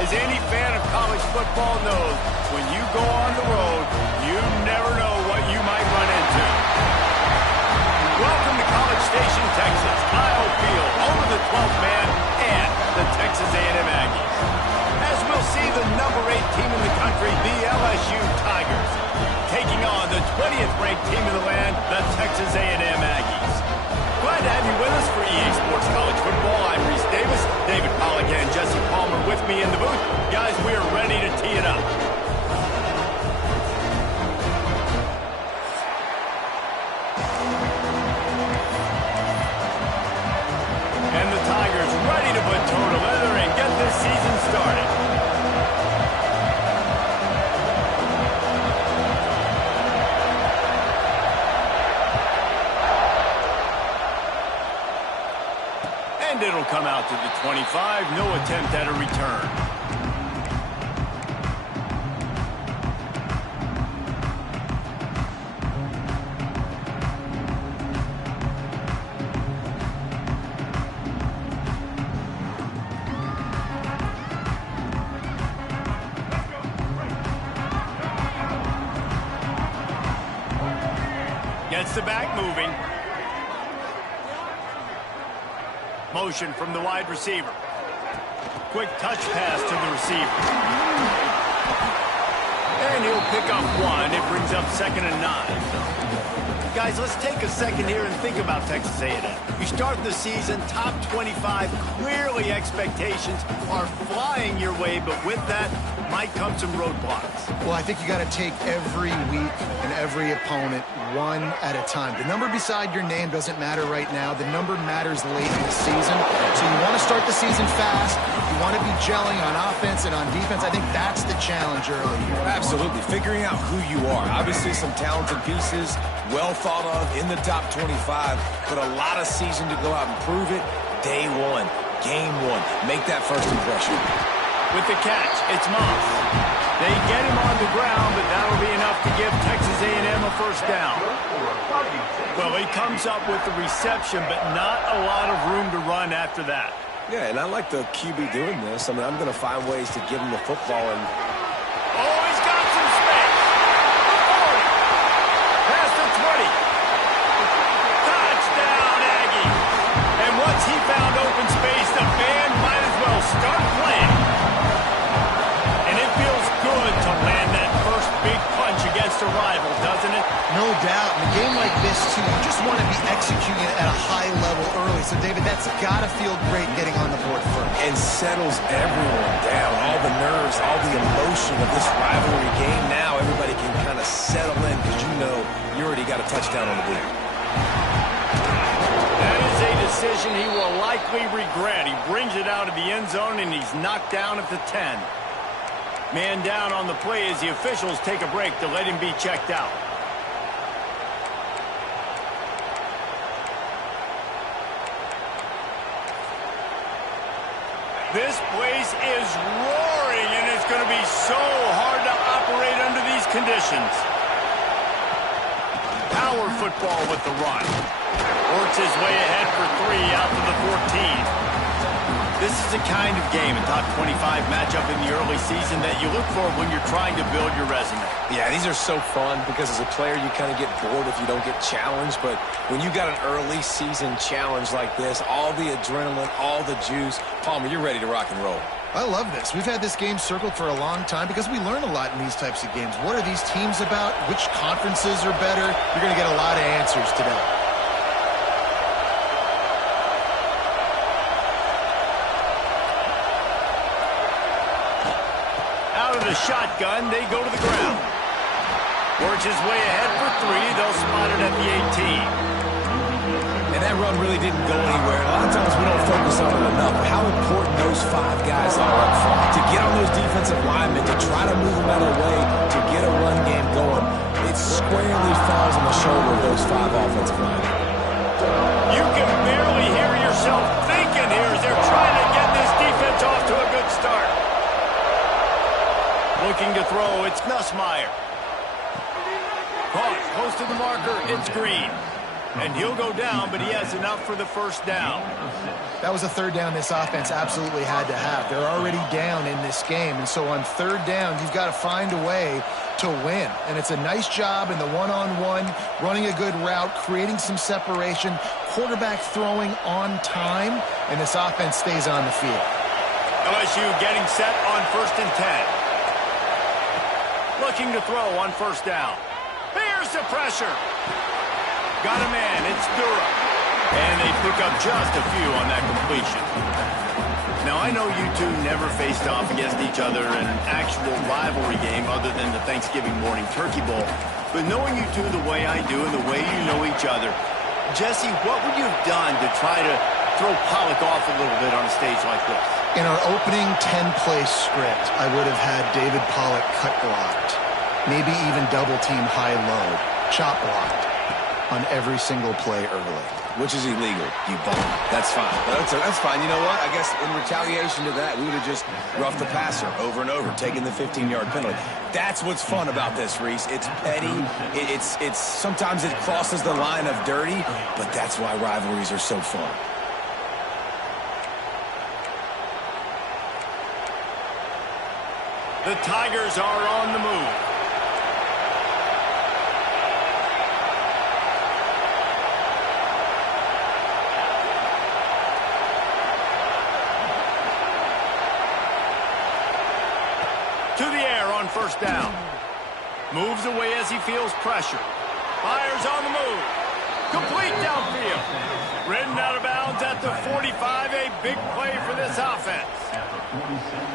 As any fan of college football knows, when you go on the road, you never know what you might run into. Welcome to College Station, Texas, Kyle Field, home of the 12th man and the Texas A&M Aggies. As we'll see the number 8 team in the country, the LSU Tigers, taking on the 20th ranked team in the land, the Texas A&M Aggies. Glad to have you with us for EA Sports College Football. I'm Reese Davis, David Pollack and Jesse Palmer with me in the booth. Guys, we are ready to tee it up. And the Tigers ready to put toe to leather and get this season started. And it'll come out to the 25. No attempt at a return. Gets the back moving. Motion from the wide receiver. Quick touch pass to the receiver. And he'll pick up one. It brings up 2nd and 9. Guys, let's take a second here and think about Texas A&M. You start the season top 25. Clearly expectations are flying your way, but with that might come some roadblocks. Well, I think you got to take every week and every opponent one at a time. The number beside your name doesn't matter right now. The number matters late in the season. So you want to start the season fast. You want to be gelling on offense and on defense. I think that's the challenge early here. Absolutely. Figuring out who you are. Obviously some talented pieces, well thought of in the top 25, but a lot of season to go out and prove it. Day one, game one. Make that first impression. With the catch, it's Moss. They get him on the ground, but that'll be enough to give Texas A&M a first down. Well, he comes up with the reception, but not a lot of room to run after that. Yeah, and I like the QB doing this. I mean, I'm going to find ways to give him the football. And oh, he's got some space. Oh, past the 20. Touchdown, Aggie. And once he found open space, the band might as well start playing. And it feels good to land that first big punch against a rival. doesn't it? No doubt. In a game like this, too, you just want to be executing it at a high level early. So, David, that's got to feel great getting on the board first. And settles everyone down. All the nerves, all the emotion of this rivalry game. Now everybody can kind of settle in because you know you already got a touchdown on the board. That is a decision he will likely regret. He brings it out of the end zone, and he's knocked down at the 10. Man down on the play as the officials take a break to let him be checked out. This place is roaring, and it's going to be so hard to operate under these conditions. Power football with the run. Works his way ahead for 3 out to the 14. This is the kind of game, a top 25 matchup in the early season, that you look for when you're trying to build your resume. Yeah, these are so fun because as a player, you kind of get bored if you don't get challenged. But when you got an early season challenge like this, all the adrenaline, all the juice, Palmer, you're ready to rock and roll. I love this. We've had this game circled for a long time because we learn a lot in these types of games. What are these teams about? Which conferences are better? You're going to get a lot of answers today. Out of the shotgun, they go to the ground. Works his way ahead for 3. They'll spot it at the 18. And that run really didn't go anywhere. A lot of times we don't focus on it enough. How important those 5 guys are up front. To get on those defensive linemen, to try to move them out of the way, to get a run game going, it squarely falls on the shoulder of those 5 offensive linemen. You can barely hear yourself thinking here as they're trying to get this defense off to a good start. Looking to throw, it's Nussmeier. Caught, close to the marker, it's Green. And he'll go down, but he has enough for the first down. That was a third down this offense absolutely had to have. They're already down in this game, and so on third down, you've got to find a way to win. And it's a nice job in the one-on-one, running a good route, creating some separation, quarterback throwing on time, and this offense stays on the field. LSU getting set on 1st and 10. Looking to throw on first down. Here's the pressure. Got a man, it's Durham. And they pick up just a few on that completion. Now, I know you two never faced off against each other in an actual rivalry game other than the Thanksgiving morning Turkey Bowl. But knowing you two the way I do and the way you know each other, Jesse, what would you have done to try to throw Pollock off a little bit on a stage like this? In our opening 10-play script, I would have had David Pollock cut blocked, maybe even double-team high-low, chop blocked on every single play early. Which is illegal, you bum. That's fine. That's fine. You know what? I guess in retaliation to that, we would have just roughed the passer over and over, taking the 15-yard penalty. That's what's fun about this, Reese. It's petty. It's sometimes it crosses the line of dirty, but that's why rivalries are so fun. The Tigers are on the move. To the air on first down. Moves away as he feels pressure. Fires on the move. Complete downfield. Ridden out of bounds at the 45. A big play for this offense.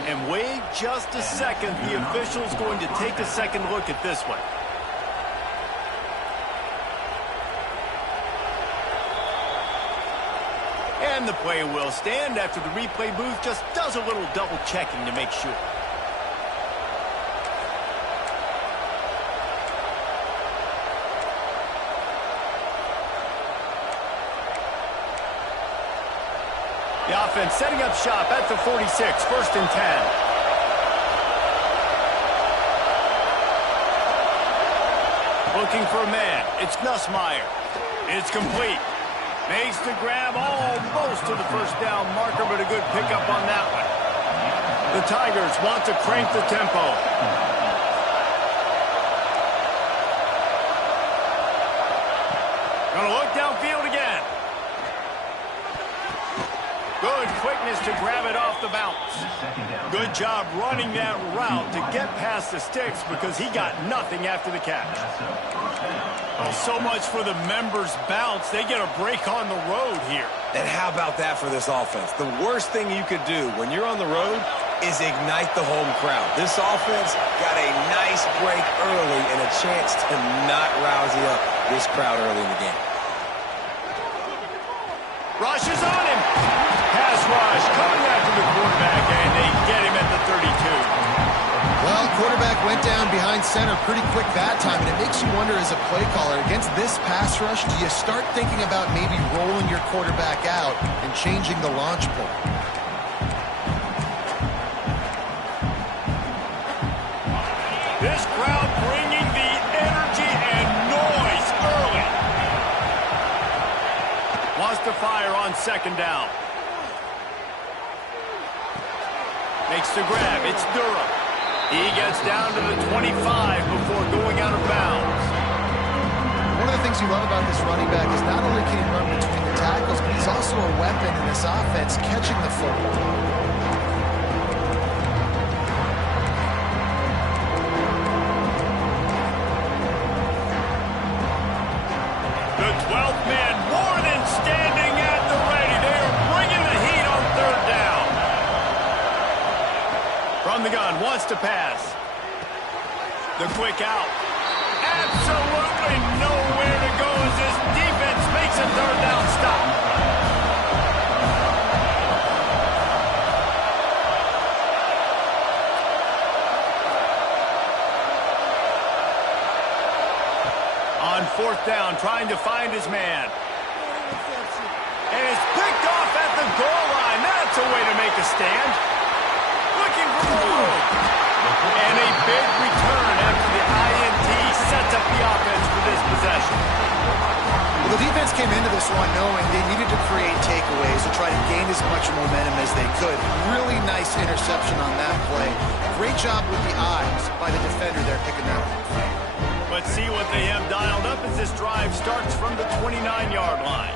And wait just a second. The official's going to take a second look at this one. And the play will stand after the replay booth just does a little double checking to make sure. The offense setting up shop at the 46, 1st and 10. Looking for a man. It's Nussmeier. It's complete. Makes the grab almost to the first down marker, but a good pickup on that one. The Tigers want to crank the tempo. Gonna look downfield again. Good quickness to grab it off the bounce. Good job running that route to get past the sticks because he got nothing after the catch. Well, so much for the members' bounce. They get a break on the road here. And how about that for this offense? The worst thing you could do when you're on the road is ignite the home crowd. This offense got a nice break early and a chance to not rouse up this crowd early in the game. Rush is on him. Pass rush coming after the quarterback, and they get him at the 32. Well, quarterback went down behind center pretty quick that time, and it makes you wonder as a play caller, against this pass rush, do you start thinking about maybe rolling your quarterback out and changing the launch point? This crowd bringing the energy and noise early. Wants to fire on second down. Makes the grab. It's Durham. He gets down to the 25 before going out of bounds. One of the things you love about this running back is not only can he run between the tackles, but he's also a weapon in this offense catching the football. The 12th man more than standing at the ready. They are bringing the heat on third down. From the gun, wants to pass. The quick out. Absolutely nowhere to go as this defense makes a third down stop. On fourth down, trying to find his man. And it's picked off at the goal line. That's a way to make a stand. Looking for more. And a big return after the INT sets up the offense for this possession. Well, the defense came into this one knowing they needed to create takeaways to try to gain as much momentum as they could. Really nice interception on that play. Great job with the eyes by the defender there picking that off. Let's see what they have dialed up as this drive starts from the 29-yard line.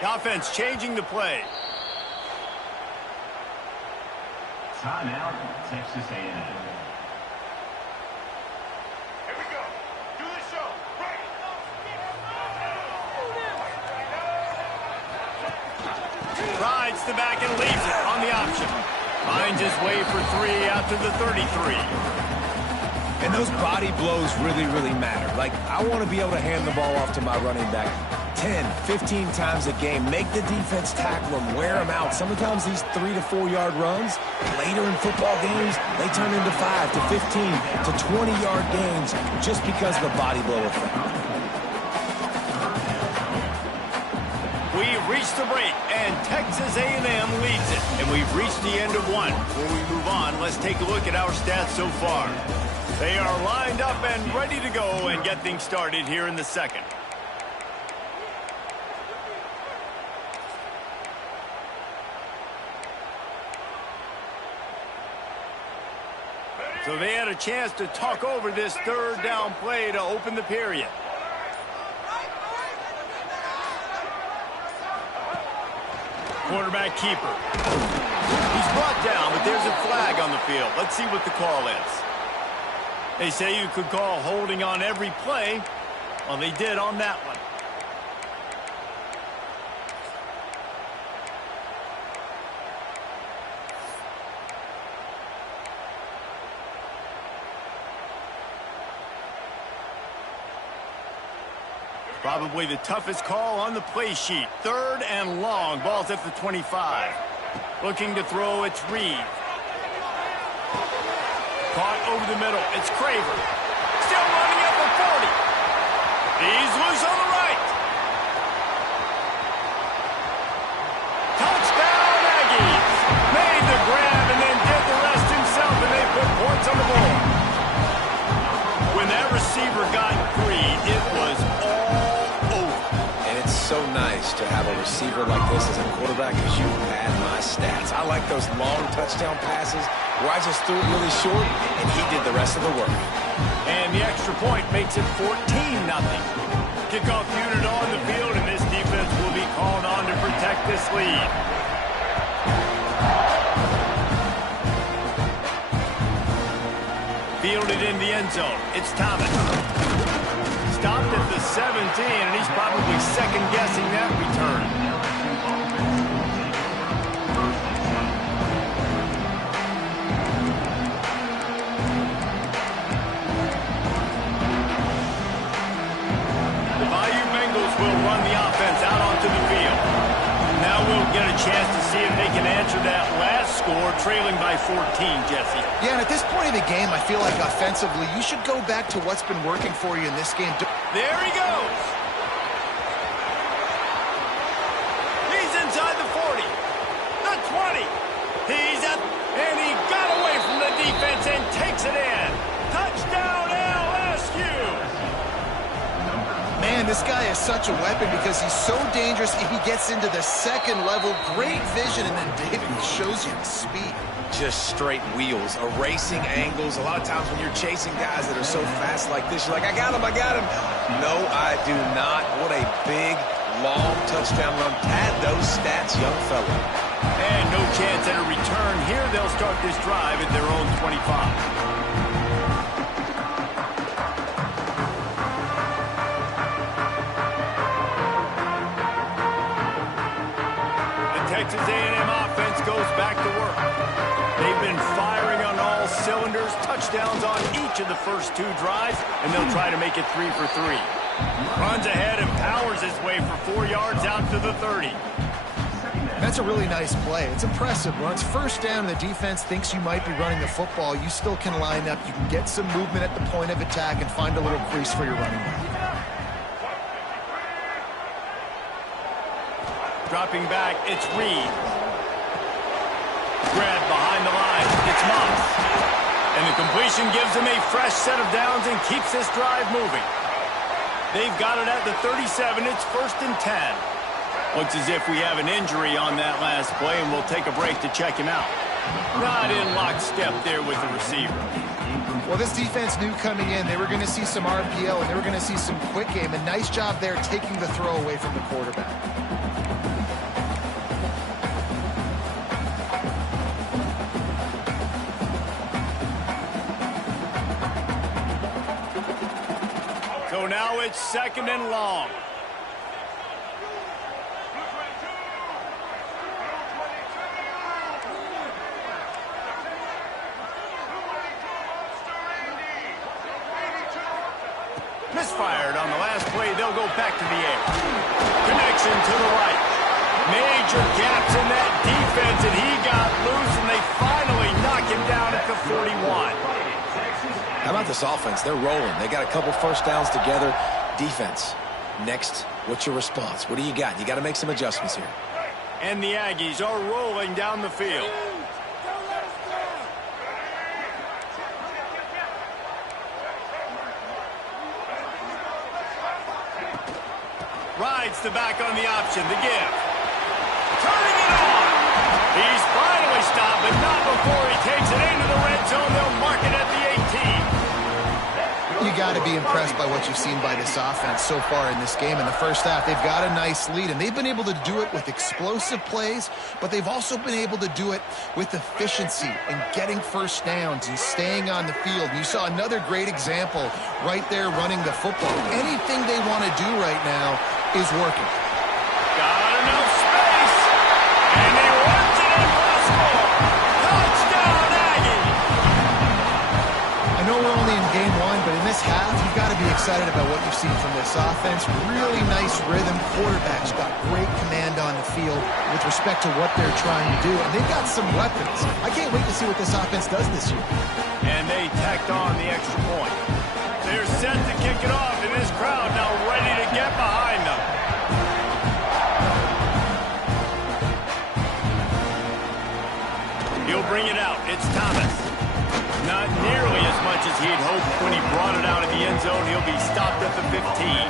The offense changing the play. Timeout, Texas A&M. Rides the back and leaves it on the option. Finds his way for 3 out to the 33. And those body blows really, really matter. Like, I want to be able to hand the ball off to my running back 10, 15 times a game. Make the defense tackle them, wear them out. Sometimes these 3 to 4 yard runs, later in football games, they turn into 5 to 15 to 20 yard games just because of the body blow effect. We've reached the break, and Texas A&M leads it. And we've reached the end of one. Before we move on, let's take a look at our stats so far. They are lined up and ready to go and get things started here in the second. So they had a chance to talk over this third down play to open the period. Quarterback keeper. He's brought down, but there's a flag on the field. Let's see what the call is. They say you could call holding on every play. Well, they did on that one. Probably the toughest call on the play sheet. Third and long. Ball's at the 25. Looking to throw, it's Reed. Caught over the middle. It's Craver. Still running at the 40. He's loose on the right. Touchdown, Aggies. Made the grab and then did the rest himself, and they put points on the board. When that receiver got free, it was all over. And it's so nice to have a receiver like this as a quarterback because you pad my stats. I like those long touchdown passes where I just threw it really short and he did the rest of the work. And the extra point makes it 14-0. Kickoff unit on the field, and this defense will be called on to protect this lead. Fielded in the end zone. It's Thomas. Stopped at the 17, and he's probably second-guessing that return. The Bayou Bengals will run the offense out onto the field. Now we'll get a chance to see if they can answer that last score, trailing by 14, Jesse. Yeah, and at this point of the game, I feel like offensively, you should go back to what's been working for you in this game. There he goes. He's inside the 40, the 20. He's up, and he got away from the defense and takes it in. Touchdown, LSU. Man, this guy is such a weapon because he's so dangerous. He gets into the second level, great vision, and then David shows you the speed. Just straight wheels, erasing angles. A lot of times when you're chasing guys that are so fast like this, you're like, I got him, I got him. No, I do not. What a big, long touchdown run. Pad those stats, young fella. And no chance at a return here. They'll start this drive at their own 25. Texas A&M offense goes back to work. They've been firing on all cylinders, touchdowns on each of the first two drives, and they'll try to make it 3 for 3. Runs ahead and powers his way for 4 yards out to the 30. That's a really nice play. It's impressive. Once first down, the defense thinks you might be running the football. You still can line up. You can get some movement at the point of attack and find a little crease for your running back. Dropping back, it's Reed. Grab behind the line, it's Moss. And the completion gives him a fresh set of downs and keeps this drive moving. They've got it at the 37, it's 1st and 10. Looks as if we have an injury on that last play, and we'll take a break to check him out. Not in lockstep there with the receiver. Well, this defense knew coming in they were going to see some RPO and they were going to see some quick game. A nice job there taking the throw away from the quarterback. So now it's 2nd and long. Misfired on the last play. They'll go back to the air. Connection to the right. Major gaps in that defense, and he got loose, and they finally knock him down at the 41. How about this offense? They're rolling. They got a couple first downs together. Defense, next, what's your response? What do you got? You got to make some adjustments here. And the Aggies are rolling down the field. Rides the back on the option, the give. Turning it on. He's finally stopped, but not before he takes it into the red zone. They'll mark it at the 18. You got to be impressed by what you've seen by this offense so far in this game. In the first half, they've got a nice lead, and they've been able to do it with explosive plays, but they've also been able to do it with efficiency and getting first downs and staying on the field. You saw another great example right there running the football. Anything they want to do right now is working. Got enough space, and he runs it in for a score. Touchdown, Aggie! I know we're only in game one, but in this half, you've got to be excited about what you've seen from this offense. Really nice rhythm. Quarterback's got great command on the field with respect to what they're trying to do, and they've got some weapons. I can't wait to see what this offense does this year. And they tacked on the extra point. They're set to kick it off, and this crowd now ready to get behind them. He'll bring it out. It's Thomas. Not nearly as much as he'd hoped when he brought it out of the end zone. He'll be stopped at the 15.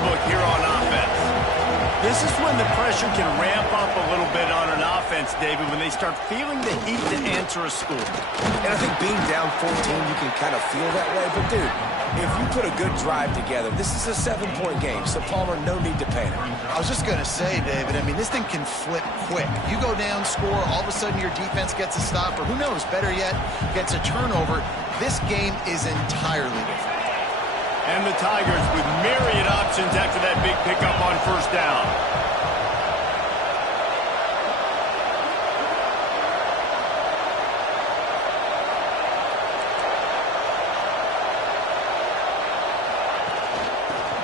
playbook here on offense. This is when the pressure can ramp up a little bit on an offense, David, when they start feeling the heat to answer a score. And I think being down 14, you can kind of feel that way. But, dude, if you put a good drive together, this is a 7-point game, so Palmer, no need to panic. I was just going to say, David, I mean, this thing can flip quick. You go down, score, all of a sudden your defense gets a stop, or who knows, better yet, gets a turnover. This game is entirely different. And the Tigers with myriad options after that big pickup on first down.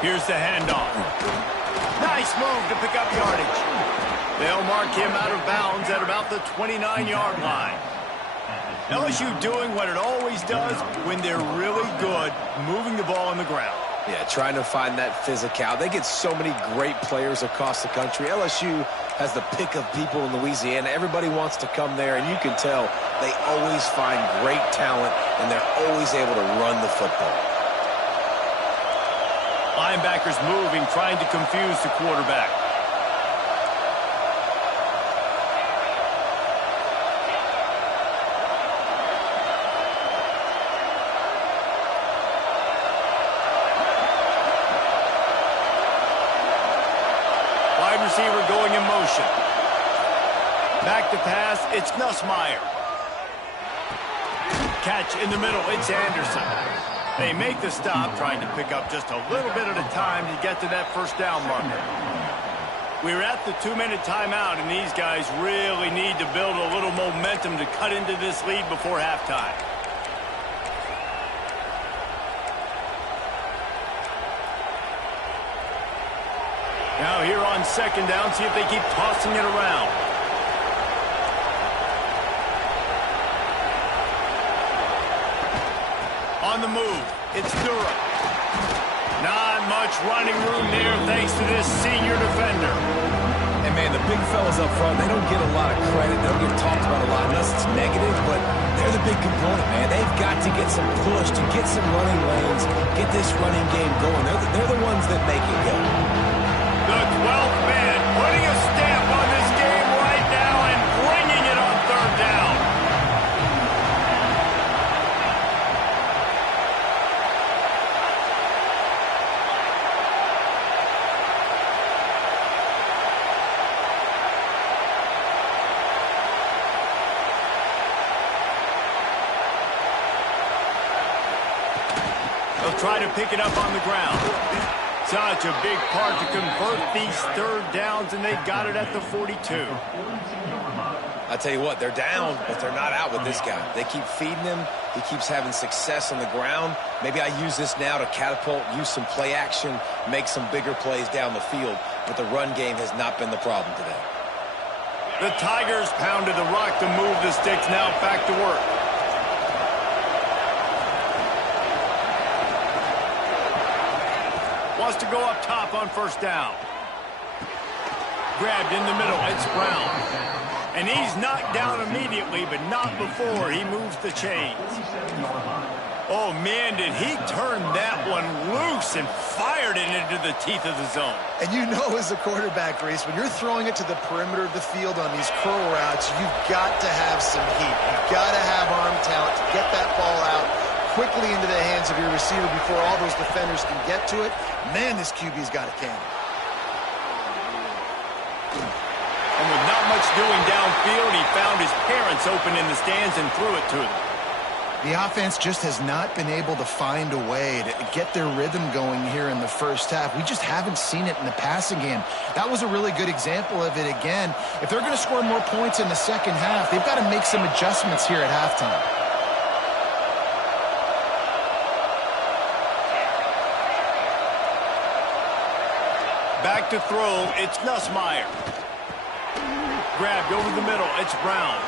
Here's the handoff. Nice move to pick up yardage. They'll mark him out of bounds at about the 29-yard line. LSU doing what it always does when they're really good, moving the ball on the ground. Yeah, trying to find that physicality. They get so many great players across the country. LSU has the pick of people in Louisiana. Everybody wants to come there, and you can tell they always find great talent, and they're always able to run the football. Linebackers moving, trying to confuse the quarterback. Wide receiver going in motion. Back to pass, it's Nussmeier. Catch in the middle, it's Anderson. They make the stop, trying to pick up just a little bit at a time to get to that first down marker. We're at the 2-minute timeout, and these guys really need to build a little momentum to cut into this lead before halftime. Now here on second down, see if they keep tossing it around. On the move, it's Durham. Not much running room there thanks to this senior defender. And, man, the big fellas up front, they don't get a lot of credit. They don't get talked about a lot unless it's negative, but they're the big component, man. They've got to get some push, to get some running lanes, get this running game going. They're the ones that make it go. The 12th man putting a stamp on this game right now and bringing it on third down. They'll try to pick it up on the ground. Such a big part to convert these third downs, and they've got it at the 42. I tell you what, they're down, but they're not out with this guy. They keep feeding him. He keeps having success on the ground. Maybe I use this now to catapult, use some play action, make some bigger plays down the field, but the run game has not been the problem today. The Tigers pounded the rock to move the sticks, now back to work. Wants to go up top on first down. Grabbed in the middle, it's Brown. And he's knocked down immediately, but not before he moves the chains. Oh, man, did he turn that one loose and fired it into the teeth of the zone. And you know as a quarterback, Reese, when you're throwing it to the perimeter of the field on these curl routes, you've got to have some heat. You've got to have arm talent to get that ball out quickly into the hands of your receiver before all those defenders can get to it. Man, this QB's got a cannon. And with not much doing downfield, he found his parents open in the stands and threw it to them. The offense just has not been able to find a way to get their rhythm going here in the first half. We just haven't seen it in the passing game. That was a really good example of it again. If they're going to score more points in the second half, they've got to make some adjustments here at halftime. Back to throw, it's Nussmeier. Grabbed over the middle, it's Brown.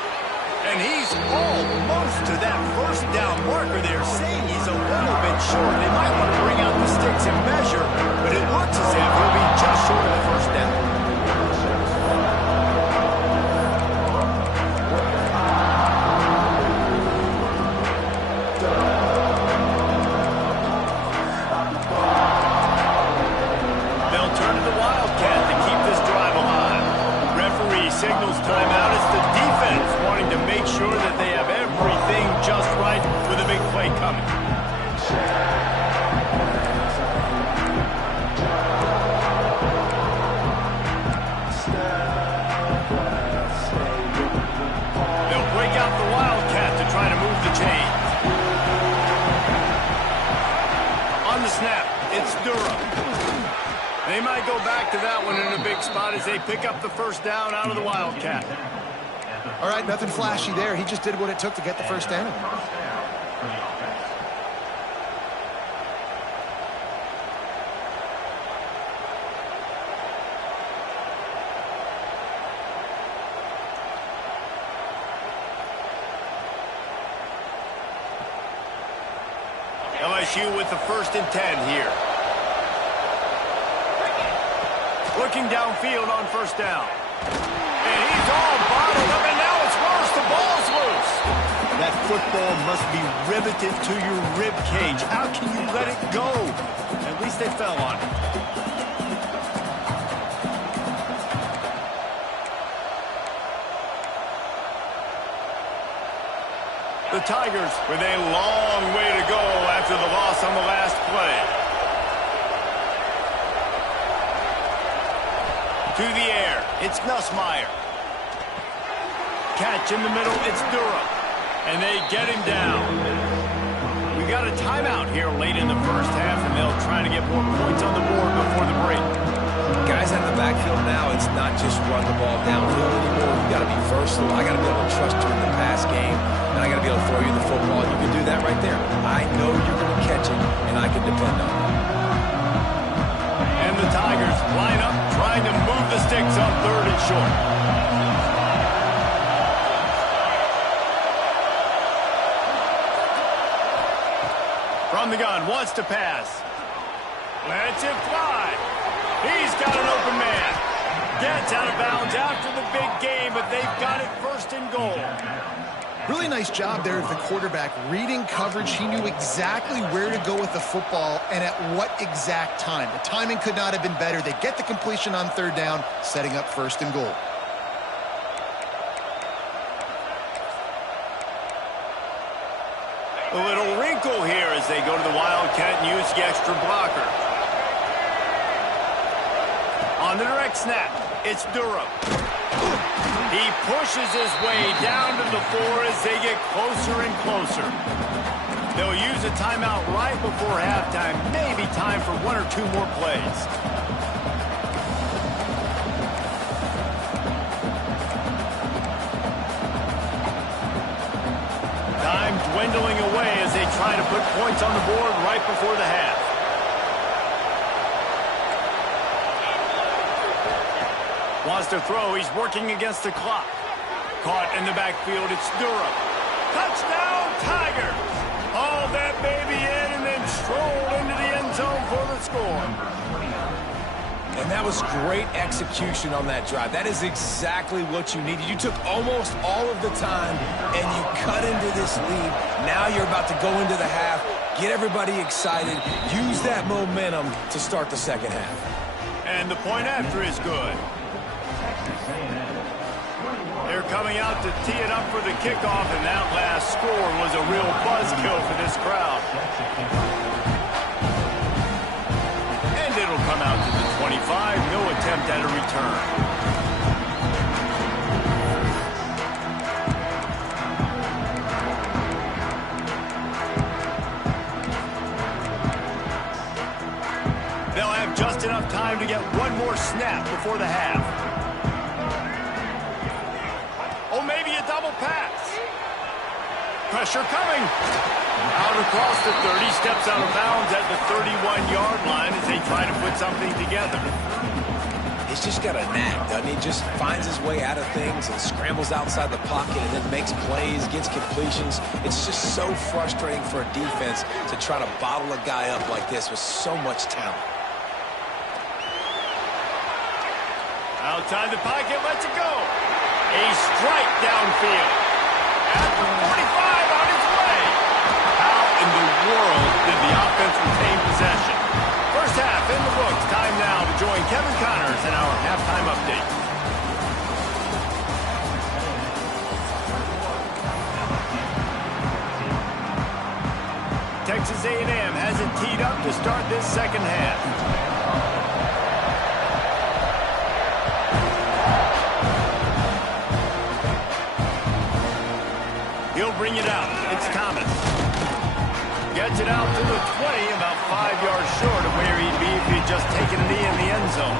And he's almost to that first down marker there, saying he's a little bit short. They might want to bring out the sticks and measure, but it looks as if he'll be just short of the first down. They'll turn to the Wildcat to keep this drive alive. Referee signals timeout. It's the defense wanting to make sure that they have everything just right with a big play coming. They'll break out the Wildcat to try to move the chains. On the snap, it's Durham. They might go back to that one in a big spot as they pick up the first down out of the Wildcat. All right, nothing flashy there. He just did what it took to get the first down. LSU with the 1st and 10 here. Looking downfield on first down. And he's all bottled up, and now it's worse. The ball's loose. That football must be riveted to your rib cage. How can you let it go? At least they fell on it. The Tigers with a long way to go after the loss on the last play. To the air, it's Nussmeier. Catch in the middle, it's Durham. And they get him down. We got a timeout here late in the first half, and they'll try to get more points on the board before the break. Guys out of the backfield now, it's not just run the ball downhill anymore. You got to be versatile. I got to be able to trust you in the pass game, and I got to be able to throw you the football. You can do that right there. I know you're going to catch it, and I can depend on it. And the Tigers line up, trying to move the sticks on 3rd and short. From the gun, wants to pass. Lets it fly. He's got an open man. Gets out of bounds after the big game, but they've got it 1st and goal. Really nice job there of the quarterback. Reading coverage, he knew exactly where to go with the football and at what exact time. The timing could not have been better. They get the completion on 3rd down, setting up 1st and goal. A little wrinkle here as they go to the Wildcat and use the extra blocker. On the direct snap, it's Durham. He pushes his way down to the 4 as they get closer and closer. They'll use a timeout right before halftime. Maybe time for 1 or 2 more plays. Time dwindling away as they try to put points on the board right before the half. Wants to throw. He's working against the clock. Caught in the backfield. It's Durham. Touchdown, Tigers. Haul that baby in and then stroll into the end zone for the score. And that was great execution on that drive. That is exactly what you needed. You took almost all of the time, and you cut into this lead. Now you're about to go into the half, get everybody excited, use that momentum to start the second half. And the point after is good. They're coming out to tee it up for the kickoff, and that last score was a real buzzkill for this crowd. And it'll come out to the 25. No attempt at a return. They'll have just enough time to get one more snap before the half. Oh, maybe a double pass. Pressure coming. Out across the 30, steps out of bounds at the 31-yard line as they try to put something together. He's just got a knack, doesn't he? Just finds his way out of things and scrambles outside the pocket and then makes plays, gets completions. It's just so frustrating for a defense to try to bottle a guy up like this with so much talent. Outside the pocket, lets it go. A strike downfield. At the 45, on its way. How in the world did the offense retain possession? First half in the books. Time now to join join Kevin Connors in our halftime update. Texas A&M has it teed up to start this second half. He'll bring it out. It's Thomas. Gets it out to the 20, about 5 yards short of where he'd be if he'd just taken a knee in the end zone.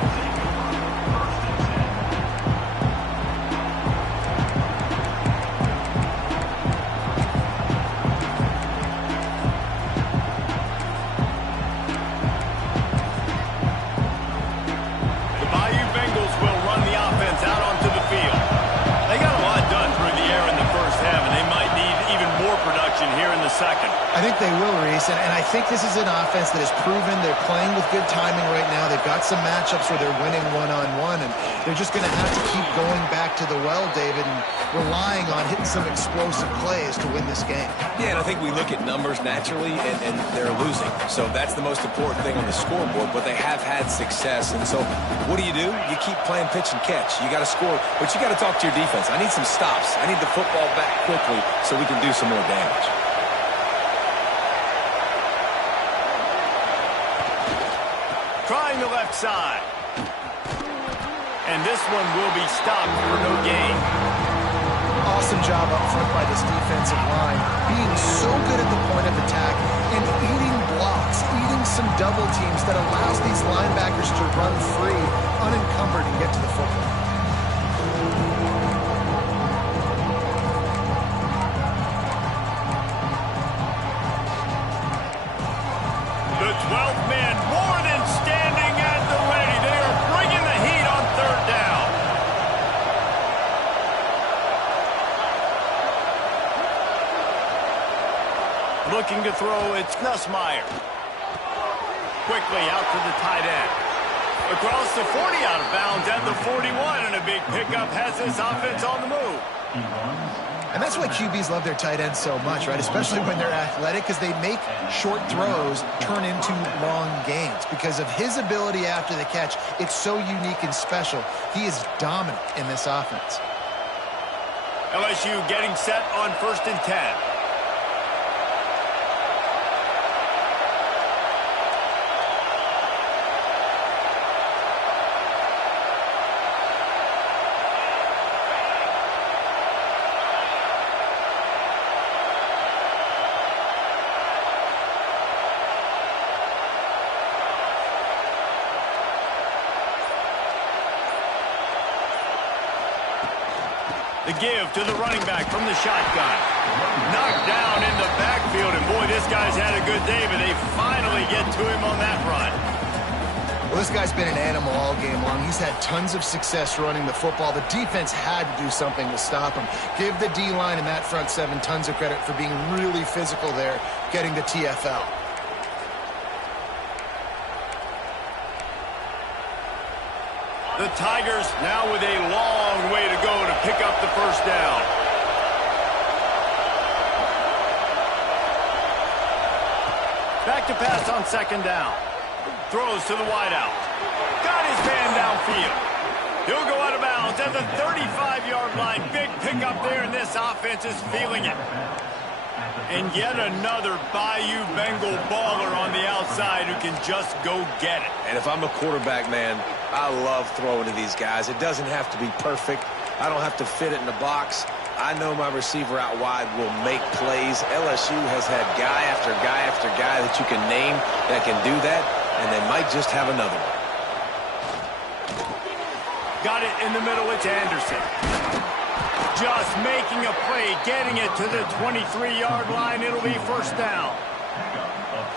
Here in the second. I think they will, Reese, and I think this is an offense that has proven they're playing with good timing right now. They've got some matchups where they're winning one-on-one, and they're just going to have to keep going back to the well, David, and relying on hitting some explosive plays to win this game. Yeah, and I think we look at numbers naturally, and they're losing. So that's the most important thing on the scoreboard, but they have had success. And so what do? You keep playing pitch and catch. You got to score, but you got to talk to your defense. I need some stops. I need the football back quickly so we can do some more damage. Trying the left side. And this one will be stopped for no gain. Awesome job up front by this defensive line, being so good at the point of attack and eating blocks, eating some double teams that allows these linebackers to run free, unencumbered, and get to the football. The 12th man more than standing at the ready. They are bringing the heat on third down. Looking to throw, it's Nussmeier. Quickly out to the tight end. Across the 40, out of bounds at the 41, and a big pickup has this offense on the move. And that's why QBs love their tight ends so much, right? Especially when they're athletic, because they make short throws turn into long gains. Because of his ability after the catch, it's so unique and special. He is dominant in this offense. LSU getting set on 1st and 10. The give to the running back from the shotgun. Knocked down in the backfield, and boy, this guy's had a good day, but they finally get to him on that run. Well, this guy's been an animal all game long. He's had tons of success running the football. The defense had to do something to stop him. Give the D-line and that front seven tons of credit for being really physical there, getting the TFL. The Tigers now with a long way to go to pick up the first down. Back to pass on 2nd down. Throws to the wideout. Got his man downfield. He'll go out of bounds at the 35-yard line. Big pickup there, and this offense is feeling it. And yet another Bayou Bengal baller on the outside who can just go get it. And if I'm a quarterback, man, I love throwing to these guys. It doesn't have to be perfect. I don't have to fit it in the box. I know my receiver out wide will make plays. LSU has had guy after guy after guy that you can name that can do that, and they might just have another one. Got it in the middle. It's Anderson. Just making a play, getting it to the 23-yard line. It'll be 1st down.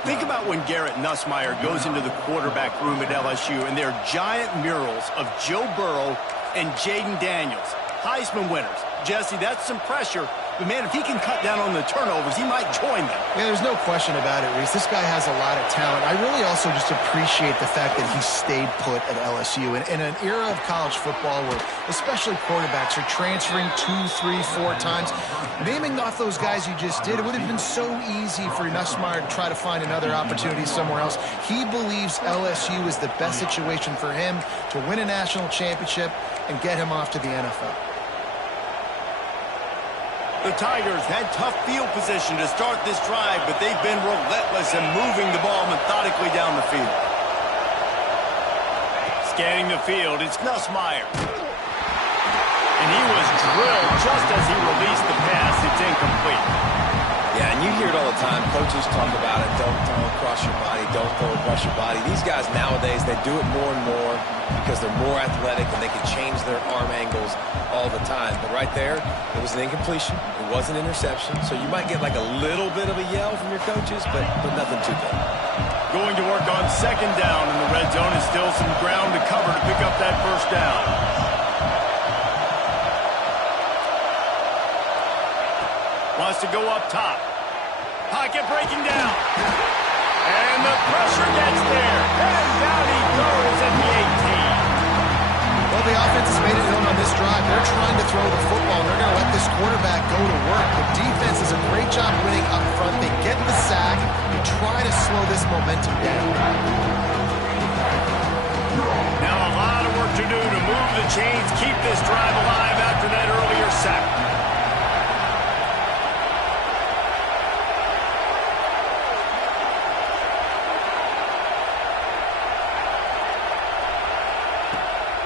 Think about when Garrett Nussmeier goes into the quarterback room at LSU, and there are giant murals of Joe Burrow and Jaden Daniels, Heisman winners. Jesse, that's some pressure but man, if he can cut down on the turnovers, he might join them. Yeah, there's no question about it, Reese. This guy has a lot of talent. I really also just appreciate the fact that he stayed put at LSU. In an era of college football where especially quarterbacks are transferring 2, 3, 4 times, naming off those guys you just did, it would have been so easy for Nussmeier to try to find another opportunity somewhere else. He believes LSU is the best situation for him to win a national championship and get him off to the NFL. The Tigers had tough field position to start this drive, but they've been relentless in moving the ball methodically down the field. Scanning the field, it's Nussmeier. And he was drilled just as he released the pass. It's incomplete. Yeah, and you hear it all the time. Coaches talk about it. Don't throw across your body. Don't throw across your body. These guys nowadays, they do it more and more because they're more athletic and they can change their arm angles all the time. But right there, it was an incompletion. It was an interception. So you might get like a little bit of a yell from your coaches, but nothing too big. Going to work on second down in the red zone is still some ground to cover to pick up that first down. Wants to go up top. Pocket breaking down. And the pressure gets there. And down he goes at the 18. Well, the offense has made it known on this drive. They're trying to throw the football, and they're going to let this quarterback go to work. The defense does a great job winning up front. They get the sack and try to slow this momentum down. Now a lot of work to do to move the chains, keep this drive alive after that earlier sack.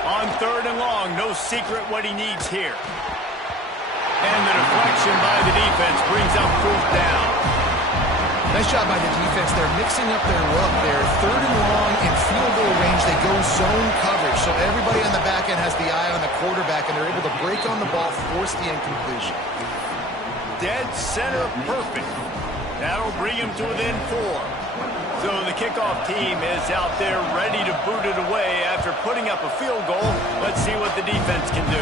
On third and long, no secret what he needs here. And the deflection by the defense brings up fourth down. Nice job by the defense. They're mixing up their look. They're third and long in field goal range. They go zone coverage. So everybody on the back end has the eye on the quarterback, and they're able to break on the ball, force the incompletion. Dead center perfect. That'll bring him to within 4. So the kickoff team is out there ready to boot it away after putting up a field goal. Let's see what the defense can do.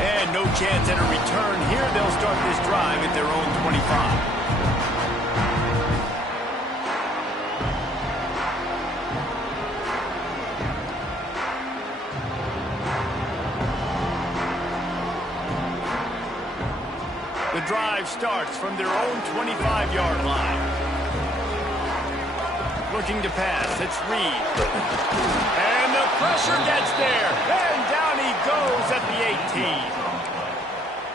And no chance at a return here. They'll start this drive at their own 25. The drive starts from their own 25-yard line. Looking to pass, it's Reed. And the pressure gets there. And down he goes at the 18.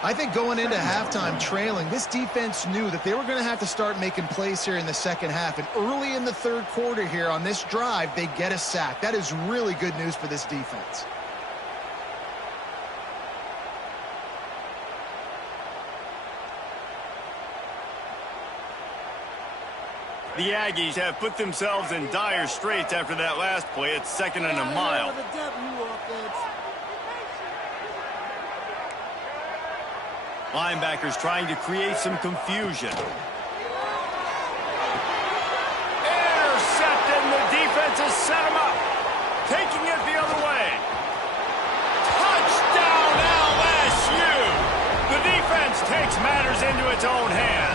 I think going into halftime trailing, this defense knew that they were going to have to start making plays here in the second half. And early in the third quarter here on this drive, they get a sack. That is really good news for this defense. The Aggies have put themselves in dire straits after that last play. It's 2nd and a mile. Linebackers trying to create some confusion. Intercepted, and the defense has set him up. Taking it the other way. Touchdown LSU! The defense takes matters into its own hands.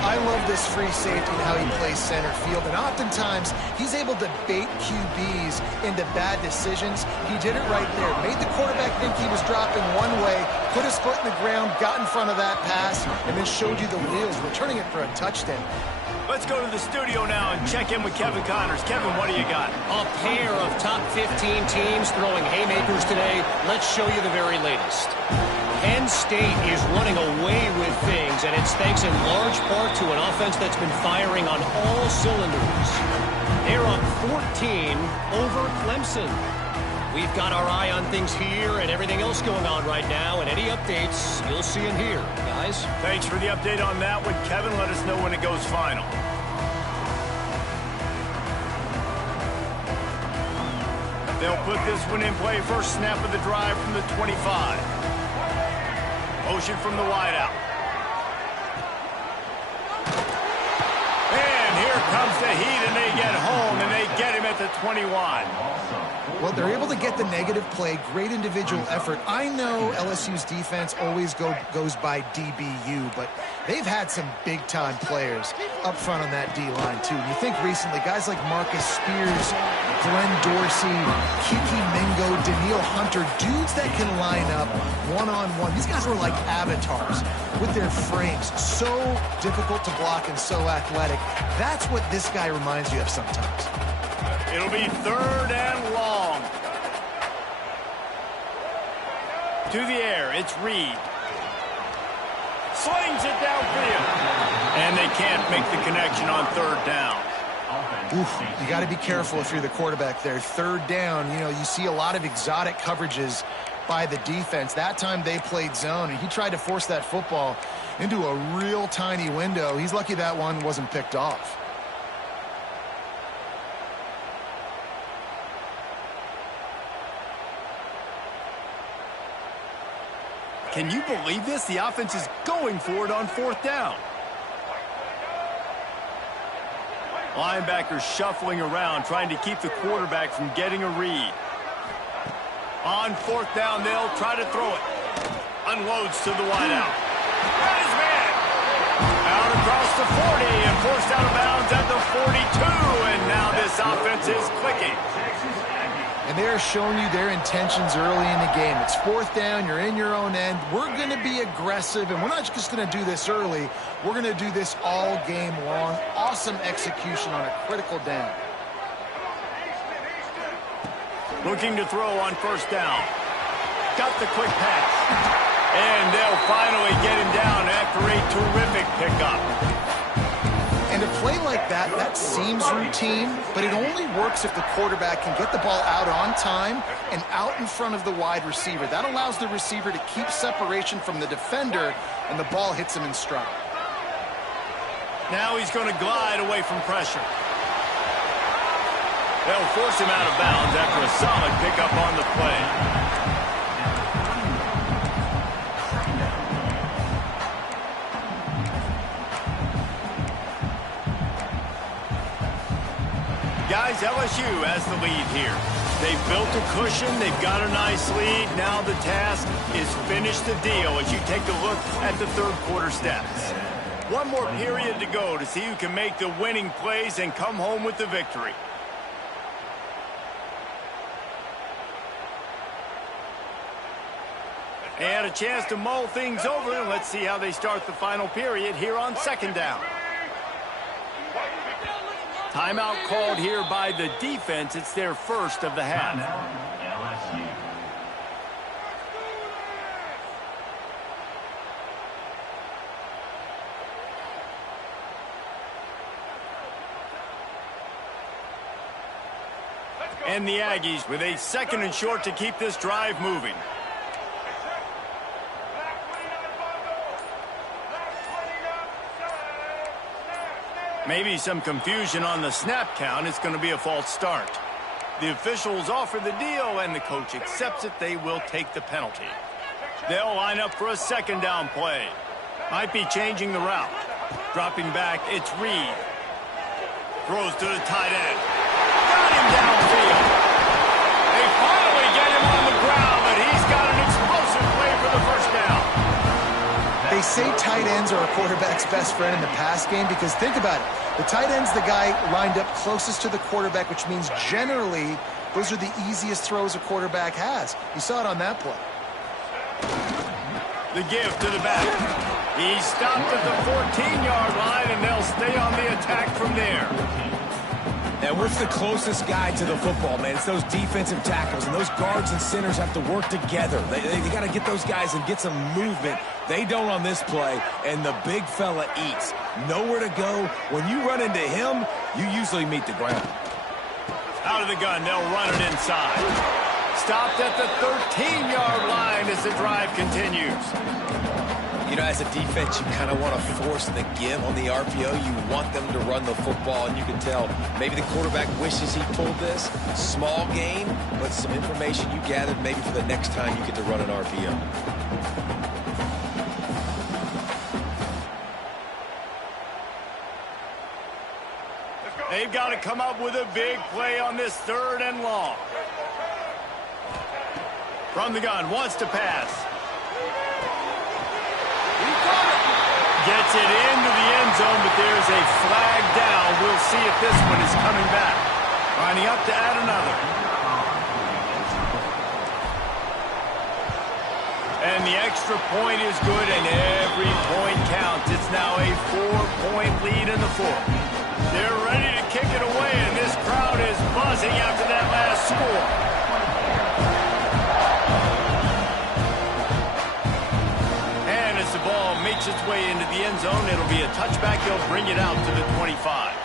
I love this free safety and how he plays center field, and oftentimes he's able to bait QBs into bad decisions. He did it right there. Made the quarterback think he was dropping one way, put his foot in the ground, got in front of that pass, and then showed you the wheels, returning it for a touchdown. Let's go to the studio now and check in with Kevin Connors. Kevin, what do you got? A pair of top 15 teams throwing haymakers today. Let's show you the very latest. Penn State is running away with things, and it's thanks in large part to an offense that's been firing on all cylinders. They're up 14 over Clemson. We've got our eye on things here and everything else going on right now, and any updates you'll see in here, guys. Thanks for the update on that one, Kevin. Let us know when it goes final. They'll put this one in play. First snap of the drive from the 25. Motion from the wideout. And here comes the heat, and they get home, and they get him at the 21. Well, they're able to get the negative play, great individual effort. I know LSU's defense always goes by DBU, but they've had some big-time players up front on that D-line, too. You think recently, guys like Marcus Spears, Glenn Dorsey, Kiki Mingo, Daniil Hunter, dudes that can line up one-on-one. These guys were like avatars with their frames. So difficult to block and so athletic. That's what this guy reminds you of sometimes. It'll be 3rd and long. To the air, it's Reed. Slings it downfield. And they can't make the connection on 3rd down. Oof, you got to be careful if you're the quarterback there. 3rd down, you see a lot of exotic coverages by the defense. That time they played zone, and he tried to force that football into a real tiny window. He's lucky that one wasn't picked off. Can you believe this? The offense is going for it on 4th down. Linebackers shuffling around, trying to keep the quarterback from getting a read. On 4th down, they'll try to throw it. Unloads to the wideout. Got his man. Out across the 40 and forced out of bounds at the 42. And now this offense is clicking. And they're showing you their intentions early in the game. It's 4th down, you're in your own end. We're going to be aggressive, and we're not just going to do this early. We're going to do this all game long. Awesome execution on a critical down. Looking to throw on 1st down. Got the quick pass. And they'll finally get him down after a terrific pickup. And a play like that, that seems routine, but it only works if the quarterback can get the ball out on time and out in front of the wide receiver. That allows the receiver to keep separation from the defender, and the ball hits him in stride. Now he's going to glide away from pressure. They'll force him out of bounds after a solid pickup on the play. Guys, LSU has the lead here. They've built a cushion. They've got a nice lead. Now the task is finish the deal as you take a look at the 3rd quarter stats. One more period to go to see who can make the winning plays and come home with the victory. And a chance to mull things over. Let's see how they start the final period here on 2nd down. Timeout called here by the defense. It's their first of the half. LSU. And the Aggies with a 2nd and short to keep this drive moving. Maybe some confusion on the snap count. It's going to be a false start. The officials offer the deal, and the coach accepts it. They will take the penalty. They'll line up for a 2nd down play. Might be changing the route. Dropping back, it's Reed. Throws to the tight end. Got him downfield. They finally get him on the ground, but he's got an explosive play for the 1st down. They say tight ends are a quarterback's best friend in the pass game because think about it. The tight end's the guy lined up closest to the quarterback, which means generally those are the easiest throws a quarterback has. You saw it on that play. The give to the back. He stopped at the 14-yard line, and they'll stay on the attack from there. And what's the closest guy to the football, man? It's those defensive tackles, and those guards and centers have to work together. They got to get those guys and get some movement. They don't on this play, and the big fella eats. Nowhere to go. When you run into him, you usually meet the ground. Out of the gun, they'll run it inside. Stopped at the 13-yard line as the drive continues. You know, as a defense, you kind of want to force the give on the RPO. You want them to run the football, and you can tell maybe the quarterback wishes he pulled this. Small gain, but some information you gathered maybe for the next time you get to run an RPO. A They've got to come up with a big play on this 3rd and long. From the gun, wants to pass. Gets it into the end zone, but there's a flag down. We'll see if this one is coming back. Lining up to add another. And the extra point is good, and every point counts. It's now a 4-point lead in the 4th. They're ready to kick it away, and this crowd is buzzing after that last score. And as the ball makes its way into the end zone, it'll be a touchback. They'll bring it out to the 25.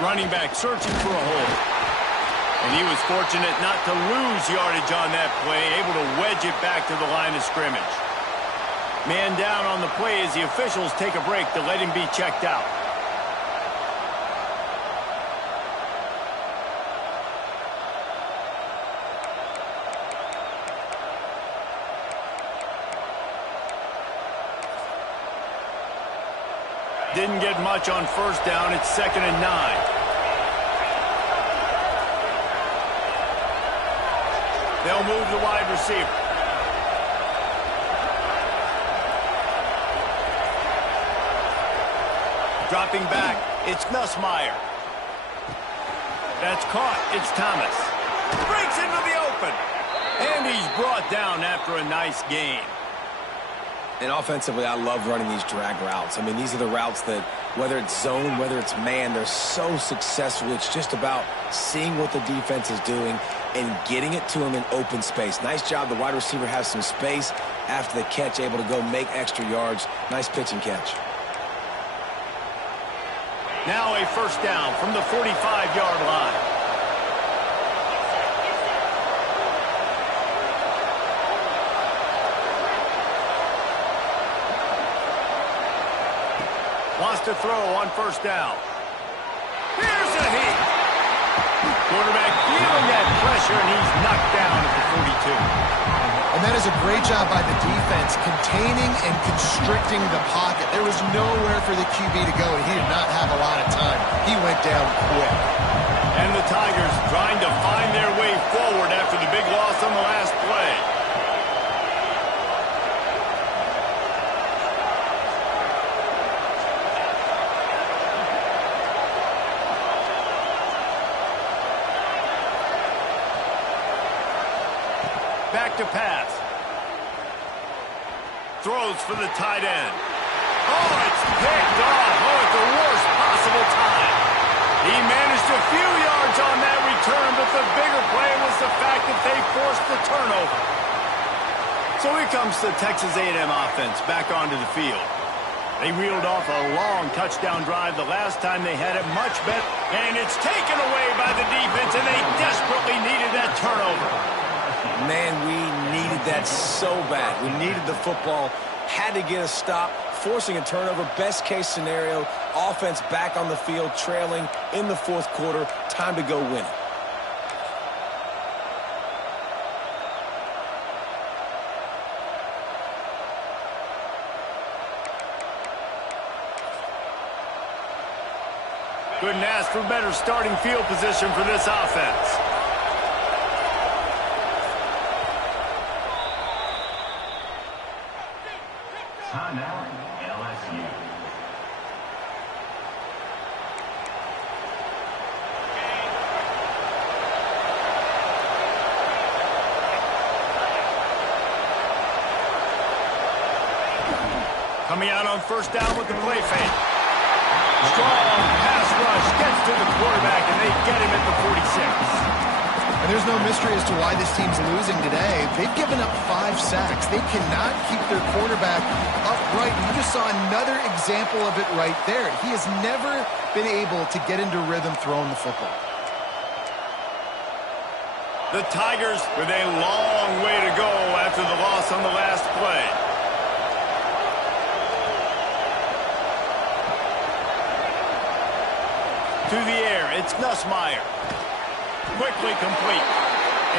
Running back searching for a hole. And he was fortunate not to lose yardage on that play, able to wedge it back to the line of scrimmage. Man down on the play as the officials take a break to let him be checked out. Didn't get much on 1st down. It's 2nd and 9. They'll move the wide receiver. Dropping back, it's Nussmeier. That's caught, it's Thomas. Breaks into the open. And he's brought down after a nice gain. And offensively, I love running these drag routes. I mean, these are the routes that, whether it's zone, whether it's man, they're so successful. It's just about seeing what the defense is doing and getting it to him in open space. Nice job. The wide receiver has some space after the catch, able to go make extra yards. Nice pitch and catch. Now a 1st down from the 45-yard line. Wants to throw on 1st down. Here's a heat. Quarterback feeling that pressure, and he's knocked down at the 42. And that is a great job by the defense, containing and constricting the pocket. There was nowhere for the QB to go, and he did not have a lot of time. He went down quick. And the Tigers trying to find their way forward after the big loss on the last play. Back to pass. Throws for the tight end. Oh, it's picked off. Oh, at the worst possible time. He managed a few yards on that return, but the bigger play was the fact that they forced the turnover. So here comes the Texas A&M offense back onto the field. They reeled off a long touchdown drive the last time they had it, much better. And it's taken away by the defense, and they desperately needed that turnover. Man, we needed that so bad. We needed the football, had to get a stop, forcing a turnover. Best case scenario, offense back on the field, trailing in the 4th quarter. Time to go win it. Couldn't ask for better starting field position for this offense. Timeout, LSU. Coming out on 1st down with the play fake. Strong pass rush gets to the quarterback, and they get him at the 46. And there's no mystery as to why this team's losing today. They've given up 5 sacks. They cannot keep their quarterback upright. You just saw another example of it right there. He has never been able to get into rhythm throwing the football. The Tigers with a long way to go after the loss on the last play. To the air, it's Nussmeier. Quickly complete.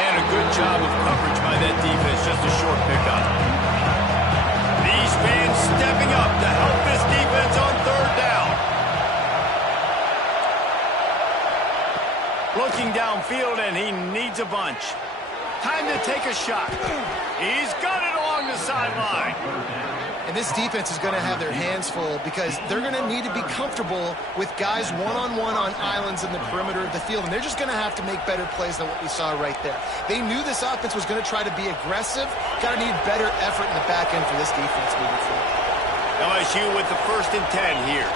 And a good job of coverage by that defense, just a short pickup. These fans stepping up to help this defense on third down. Looking downfield, and he needs a bunch. Time to take a shot. He's got it along the sideline. And this defense is going to have their hands full because they're going to need to be comfortable with guys one-on-one on islands in the perimeter of the field, and they're just going to have to make better plays than what we saw right there. They knew this offense was going to try to be aggressive. Got to need better effort in the back end for this defense moving forward. LSU with the 1st and 10 here.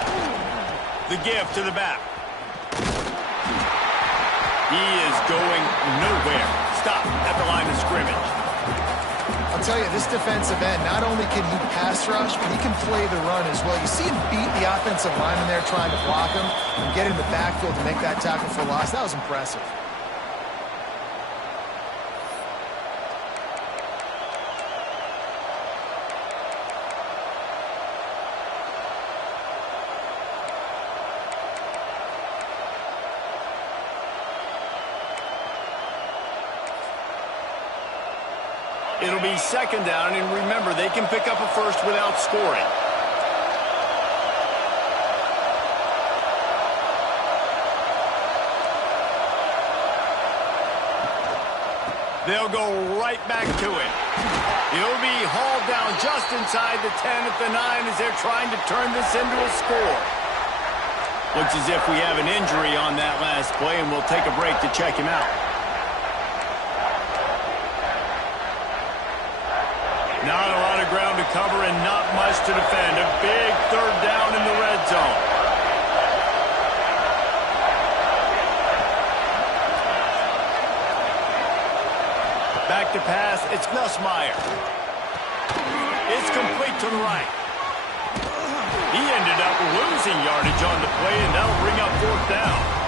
The give to the back. He is going nowhere. Stop at the line of scrimmage. I'll tell you, this defensive end, not only can he pass rush, but he can play the run as well. You see him beat the offensive lineman there trying to block him and get in the backfield to make that tackle for loss. That was impressive. It'll be 2nd down, and remember, they can pick up a first without scoring. They'll go right back to it. He'll be hauled down just inside the 10 at the 9 as they're trying to turn this into a score. Looks as if we have an injury on that last play, and we'll take a break to check him out. Not a lot of ground to cover and not much to defend. A big 3rd down in the red zone. Back to pass, it's Nussmeier. It's complete to the right. He ended up losing yardage on the play, and that'll bring up 4th down.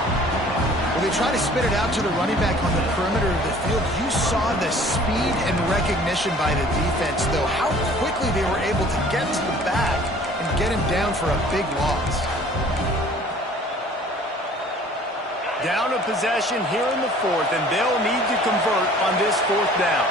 When they try to spit it out to the running back on the perimeter of the field, you saw the speed and recognition by the defense, though, how quickly they were able to get to the back and get him down for a big loss. Down a possession here in the 4th, and they'll need to convert on this 4th down.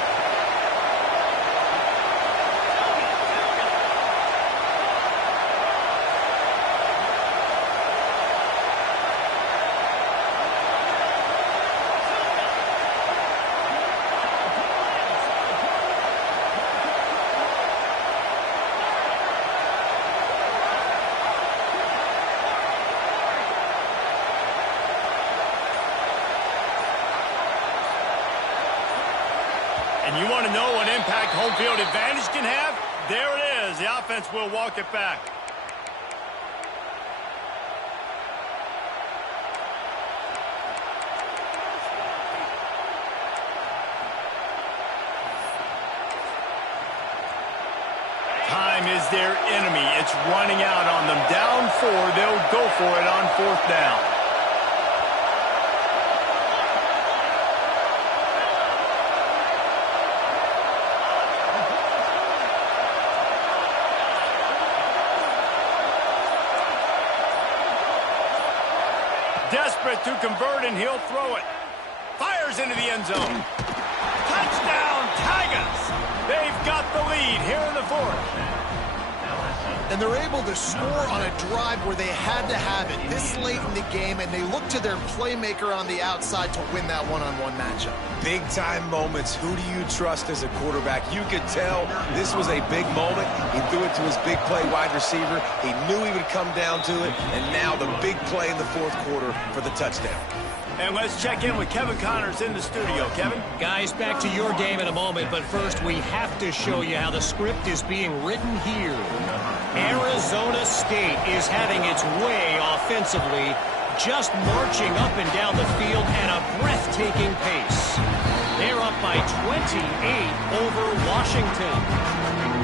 And you want to know what impact home field advantage can have? There it is. The offense will walk it back. Time is their enemy. It's running out on them. Down 4, they'll go for it on 4th down. Desperate to convert, and he'll throw it. Fires into the end zone. Touchdown, Tigers! They've got the lead here in the 4th. And they're able to score on a drive where they had to have it this late in the game, and they look to their playmaker on the outside to win that one-on-one matchup. Big-time moments. Who do you trust as a quarterback? You could tell this was a big moment. He threw it to his big play wide receiver. He knew he would come down to it, and now the big play in the 4th quarter for the touchdown. And let's check in with Kevin Connors in the studio. Kevin? Guys, back to your game in a moment, but first we have to show you how the script is being written here. Arizona State is having its way offensively, just marching up and down the field at a breathtaking pace. They're up by 28 over Washington.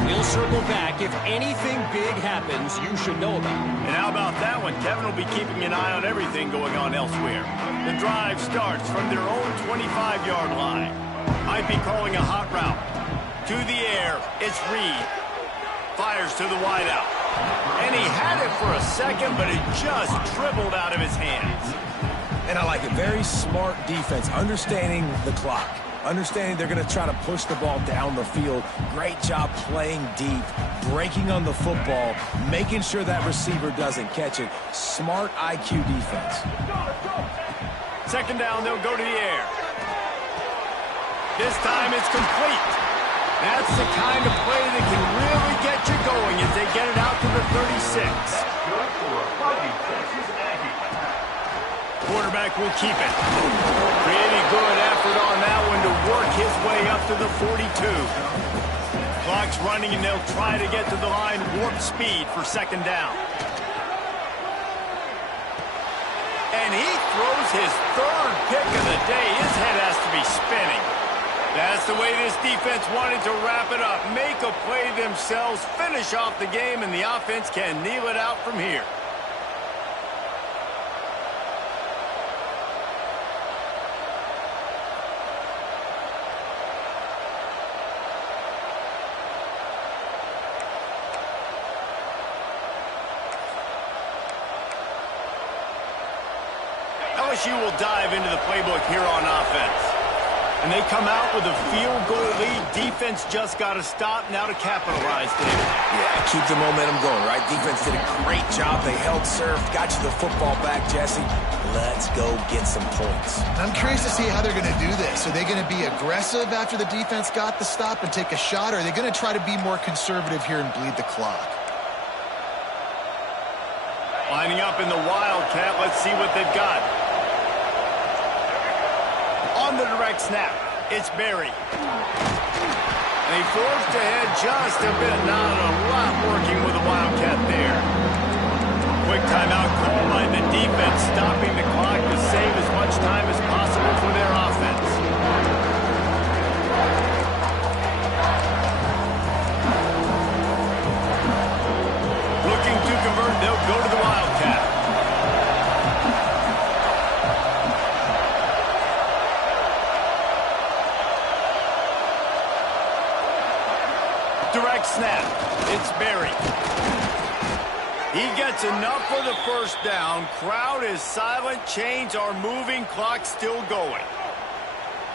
We'll circle back. If anything big happens, you should know about it. And how about that one? Kevin will be keeping an eye on everything going on elsewhere. The drive starts from their own 25-yard line. Might be calling a hot route. To the air, it's Reed. Fires to the wideout. And he had it for a second, but it just dribbled out of his hands. And I like it. Very smart defense, understanding the clock. Understanding they're going to try to push the ball down the field. Great job playing deep, breaking on the football, making sure that receiver doesn't catch it. Smart IQ defense. Second down, they'll go to the air. This time it's complete. That's the kind of play that can really get you going as they get it out to the 36. Quarterback will keep it. Pretty good effort on that one to work his way up to the 42. Clock's running and they'll try to get to the line warp speed for second down. And he throws his third pick of the day. His head has to be spinning. That's the way this defense wanted to wrap it up. Make a play themselves, finish off the game, and the offense can kneel it out from here. LSU will dive into the playbook here on offense. And they come out with a field goal lead. Defense just got to stop now to capitalize today. Yeah, keep the momentum going, right? Defense did a great job. They held serve, got you the football back, Jesse. Let's go get some points. I'm curious to see how they're going to do this. Are they going to be aggressive after the defense got the stop and take a shot, or are they going to try to be more conservative here and bleed the clock? Lining up in the Wildcat. Let's see what they've got. On the direct snap, it's Berry. And he forced ahead just a bit. Not a lot working with the Wildcat there. Quick timeout call by the defense, stopping the clock to save as much time as possible for their offense. Looking to convert, they'll go to the Wildcat. Direct snap. It's Berry. He gets enough for the first down. Crowd is silent. Chains are moving. Clock still going.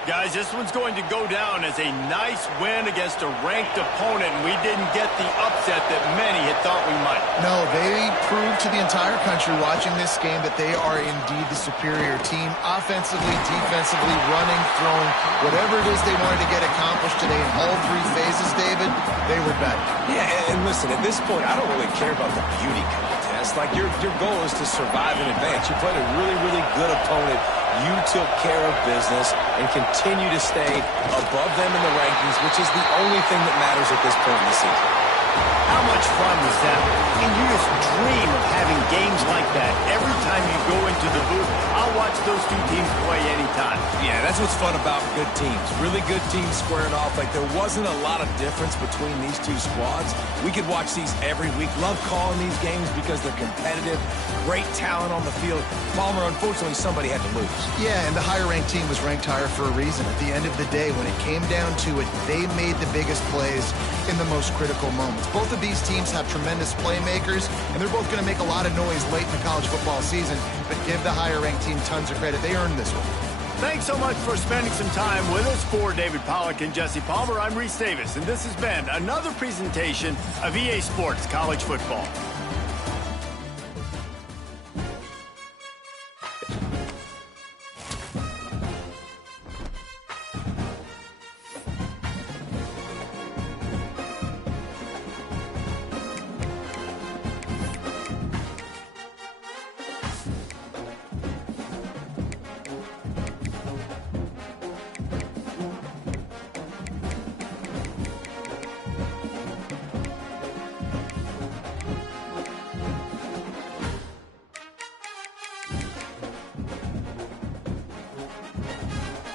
Guys, this one's going to go down as a nice win against a ranked opponent, and we didn't get the upset that many had thought we might. No, they proved to the entire country watching this game that they are indeed the superior team. Offensively, defensively, running, throwing, whatever it is they wanted to get accomplished today in all three phases, David, they were better. Yeah, and listen, at this point, I don't really care about the beauty contest. Like, your goal is to survive and advance. You played a really, really good opponent. You took care of business and continue to stay above them in the rankings, which is the only thing that matters at this point in the season. How much fun was that? And you just dream of having games like that. Every time you go into the booth, I'll watch those two teams play anytime. Yeah, that's what's fun about good teams. Really good teams squaring off. Like, there wasn't a lot of difference between these two squads. We could watch these every week. Love calling these games because they're competitive. Great talent on the field. Palmer, unfortunately, somebody had to lose. Yeah, and the higher-ranked team was ranked higher for a reason. At the end of the day, when it came down to it, they made the biggest plays in the most critical moments. Both of these teams have tremendous playmakers, and they're both going to make a lot of noise late in the college football season, but give the higher-ranked team tons of credit. They earned this one. Thanks so much for spending some time with us. For David Pollack and Jesse Palmer, I'm Reese Davis, and this has been another presentation of EA Sports College Football.